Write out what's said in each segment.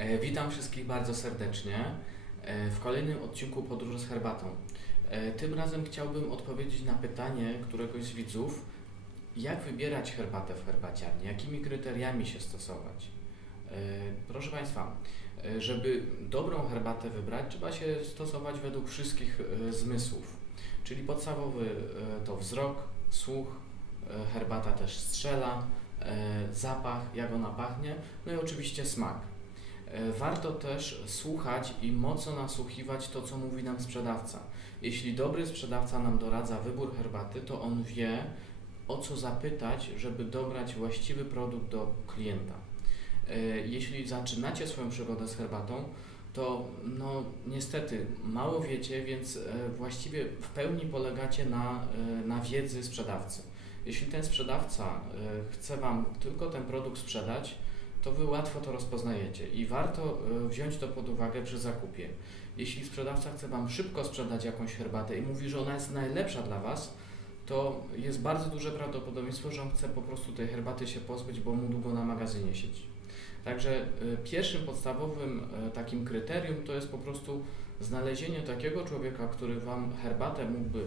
E, witam wszystkich bardzo serdecznie e, w kolejnym odcinku Podróży z herbatą. E, tym razem chciałbym odpowiedzieć na pytanie któregoś z widzów, jak wybierać herbatę w herbaciarni, jakimi kryteriami się stosować. Proszę Państwa, żeby dobrą herbatę wybrać, trzeba się stosować według wszystkich zmysłów, czyli podstawowy to wzrok, słuch, herbata też strzela, zapach, jak ona pachnie, no i oczywiście smak. E, warto też słuchać i mocno nasłuchiwać to, co mówi nam sprzedawca. Jeśli dobry sprzedawca nam doradza wybór herbaty, to on wie, o co zapytać, żeby dobrać właściwy produkt do klienta. E, jeśli zaczynacie swoją przygodę z herbatą, to no niestety mało wiecie, więc e, właściwie w pełni polegacie na, na wiedzy sprzedawcy. Jeśli ten sprzedawca chce Wam tylko ten produkt sprzedać, to Wy łatwo to rozpoznajecie i warto e, wziąć to pod uwagę przy zakupie. Jeśli sprzedawca chce Wam szybko sprzedać jakąś herbatę i mówi, że ona jest najlepsza dla Was, to jest bardzo duże prawdopodobieństwo, że on chce po prostu tej herbaty się pozbyć, bo mu długo na magazynie siedzi. Także e, pierwszym podstawowym e, takim kryterium to jest po prostu znalezienie takiego człowieka, który Wam herbatę mógłby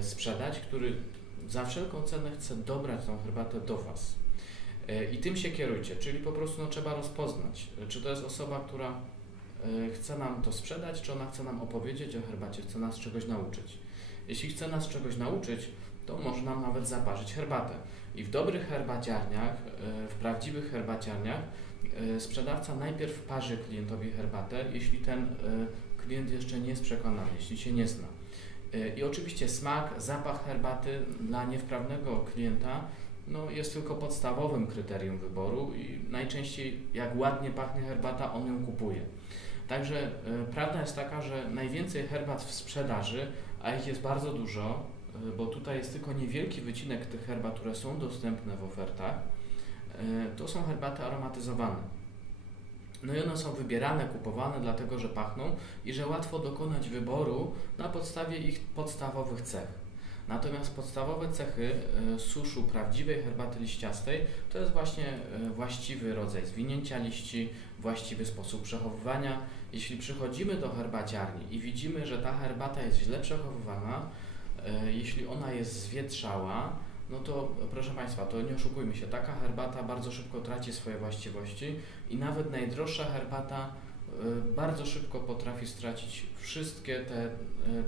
sprzedać, który za wszelką cenę chce dobrać tą herbatę do Was. E, I tym się kierujcie, czyli po prostu no, trzeba rozpoznać, e, czy to jest osoba, która e, chce nam to sprzedać, czy ona chce nam opowiedzieć o herbacie, chce nas czegoś nauczyć. Jeśli chce nas czegoś nauczyć, to może nam nawet zaparzyć herbatę. I w dobrych herbaciarniach, w prawdziwych herbaciarniach, sprzedawca najpierw parzy klientowi herbatę, jeśli ten klient jeszcze nie jest przekonany, jeśli się nie zna. I oczywiście smak, zapach herbaty dla niewprawnego klienta no, jest tylko podstawowym kryterium wyboru i najczęściej jak ładnie pachnie herbata, on ją kupuje. Także y, prawda jest taka, że najwięcej herbat w sprzedaży, a ich jest bardzo dużo, y, bo tutaj jest tylko niewielki wycinek tych herbat, które są dostępne w ofertach, y, to są herbaty aromatyzowane. No i one są wybierane, kupowane dlatego, że pachną i że łatwo dokonać wyboru na podstawie ich podstawowych cech. Natomiast podstawowe cechy e, suszu prawdziwej herbaty liściastej to jest właśnie e, właściwy rodzaj zwinięcia liści, właściwy sposób przechowywania. Jeśli przychodzimy do herbaciarni i widzimy, że ta herbata jest źle przechowywana, e, jeśli ona jest zwietrzała, no to proszę Państwa, to nie oszukujmy się, taka herbata bardzo szybko traci swoje właściwości i nawet najdroższa herbata bardzo szybko potrafi stracić wszystkie te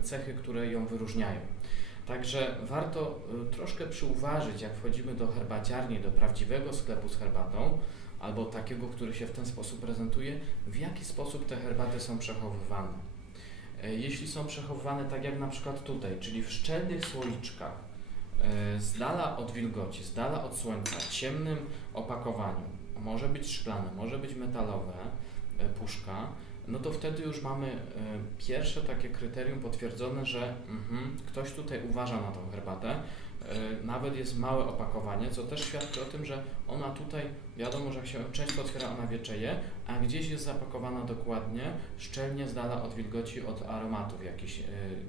cechy, które ją wyróżniają. Także warto y, troszkę przyuważyć, jak wchodzimy do herbaciarni, do prawdziwego sklepu z herbatą, albo takiego, który się w ten sposób prezentuje, w jaki sposób te herbaty są przechowywane. E, jeśli są przechowywane tak jak na przykład tutaj, czyli w szczelnych słoiczkach, e, z dala od wilgoci, z dala od słońca, ciemnym opakowaniu, może być szklane, może być metalowe, e, puszka, no to wtedy już mamy e, pierwsze takie kryterium potwierdzone, że mhm, ktoś tutaj uważa na tą herbatę. E, nawet jest małe opakowanie, co też świadczy o tym, że ona tutaj, wiadomo, że jak się część otwiera, ona wieczeje, a gdzieś jest zapakowana dokładnie, szczelnie z dala od wilgoci, od aromatów jakichś e,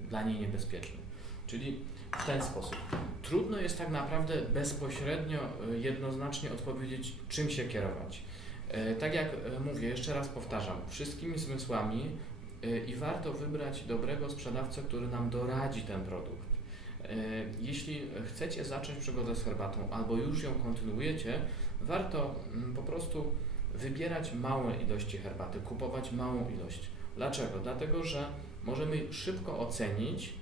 dla niej niebezpiecznych. Czyli w ten sposób. Trudno jest tak naprawdę bezpośrednio, jednoznacznie odpowiedzieć, czym się kierować. E, tak jak e, mówię, jeszcze raz powtarzam, wszystkimi zmysłami e, i warto wybrać dobrego sprzedawcę, który nam doradzi ten produkt. Jeśli chcecie zacząć przygodę z herbatą albo już ją kontynuujecie, warto mm, po prostu wybierać małe ilości herbaty, kupować małą ilość. Dlaczego? Dlatego, że możemy szybko ocenić,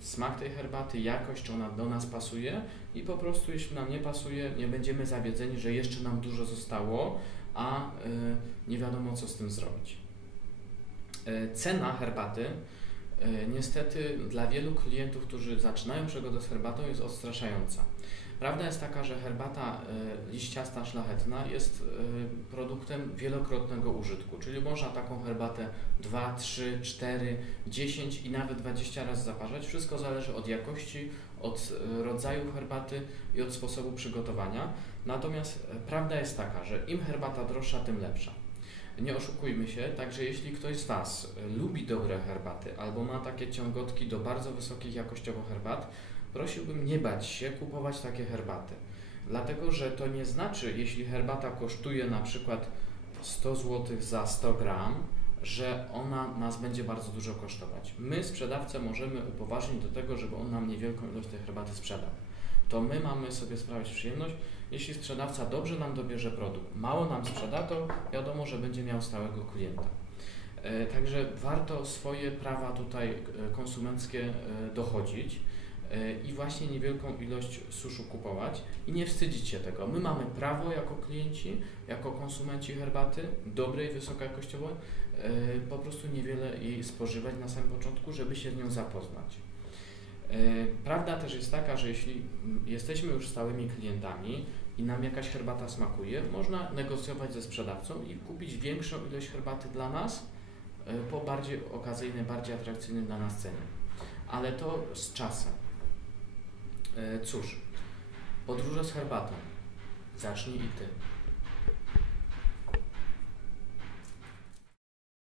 smak tej herbaty, jakość, czy ona do nas pasuje i po prostu jeśli nam nie pasuje, nie będziemy zawiedzeni, że jeszcze nam dużo zostało, a nie wiadomo co z tym zrobić. Cena herbaty niestety dla wielu klientów, którzy zaczynają przygodę z herbatą jest odstraszająca. Prawda jest taka, że herbata e, liściasta szlachetna jest e, produktem wielokrotnego użytku, czyli można taką herbatę 2, 3, 4, 10 i nawet 20 razy zaparzać. Wszystko zależy od jakości, od e, rodzaju herbaty i od sposobu przygotowania. Natomiast prawda jest taka, że im herbata droższa, tym lepsza. Nie oszukujmy się, także jeśli ktoś z Was lubi dobre herbaty albo ma takie ciągotki do bardzo wysokich jakościowo herbat, prosiłbym nie bać się kupować takie herbaty. Dlatego, że to nie znaczy, jeśli herbata kosztuje na przykład 100 zł za 100 gram, że ona nas będzie bardzo dużo kosztować. My, sprzedawcę, możemy upoważnić do tego, żeby on nam niewielką ilość tej herbaty sprzedał. To my mamy sobie sprawić przyjemność, jeśli sprzedawca dobrze nam dobierze produkt, mało nam sprzeda, to wiadomo, że będzie miał stałego klienta. E, Także warto swoje prawa tutaj e, konsumenckie e, dochodzić i właśnie niewielką ilość suszu kupować i nie wstydzić się tego. My mamy prawo jako klienci, jako konsumenci herbaty dobrej, wysokojakościowej, e, po prostu niewiele jej spożywać na samym początku, żeby się z nią zapoznać. E, Prawda też jest taka, że jeśli jesteśmy już stałymi klientami i nam jakaś herbata smakuje, można negocjować ze sprzedawcą i kupić większą ilość herbaty dla nas e, po bardziej okazyjnej, bardziej atrakcyjnej dla nas cenie. Ale to z czasem. E, Cóż, podróże z herbatą. Zacznij i ty.